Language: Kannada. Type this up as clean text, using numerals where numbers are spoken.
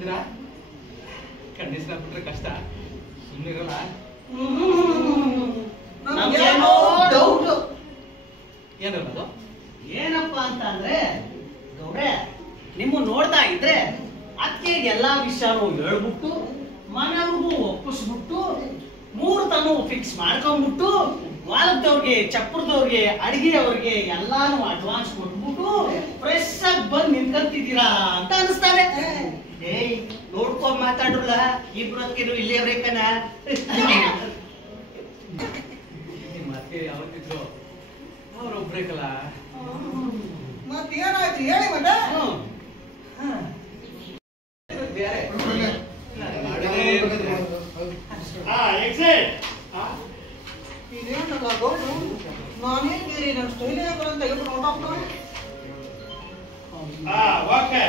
ಇದ್ರ ಖಂಡಿಸ್ಬಿಟ್ರೆ ಕಷ್ಟ ಸುಮ್ಮನಿರಲ್ಲ. ಏನದು ಏನಪ್ಪ ಅಂತ ಅಂದ್ರೆ ಗೌಡ್ರೆ, ನಿಮ್ಮ ನೋಡ್ತಾ ಇದ್ರೆ ಅತ್ತೆಗೆ ಎಲ್ಲಾ ವಿಷಯನೂ ಹೇಳ್ಬಿಟ್ಟು ಮನೆಯವ್ರಿಗೂ ಒಪ್ಪಿಸ್ಬಿಟ್ಟು ಮುಹೂರ್ತನೂ ಫಿಕ್ಸ್ ಮಾಡ್ಕೊಂಡ್ಬಿಟ್ಟು ವಾಲದವ್ರಿಗೆ ಚಪ್ಪರದವ್ರಿಗೆ ಅಡಿಗೆಯವ್ರಿಗೆ ಎಲ್ಲಾನು ಅಡ್ವಾನ್ಸ್ ಕೊಟ್ಬಿಟ್ಟು ಫ್ರೆಶ್ ಆಗಿ ಬಂದು ನಿಂತ್ಕೊಂತಿದ್ದೀರಾ ಅಂತ ಅನಿಸ್ತಾರೆ. ಏಯ್ ನೋಡ್ಕೊಂಡ್ ಮಾತಾಡ್ರಲ್ಲ, ಇಬ್ರು ಅದಕ್ಕಿರು ಇಲ್ಲೇ ಅವ್ರೇಕನ ಮತ್ತೆ ಯಾವತ್ತಿದ್ರು ಅವ್ರೊಬ್ರೇಕಲ್ಲ. ಮತ್ತೇನಾಯ್ತು ಹೇಳಿ ಮತ್ತೆ. ಇದೇನಲ್ಲ ಗೌಡ್ರು, ನಾನೇನ್ ಬೇರೆ ನನ್ನ ಸ್ಟೈಲೇ ಬರಂತ ಇವ್ರು ನೋಡ್ಕೊಂಡು ಓಕೆ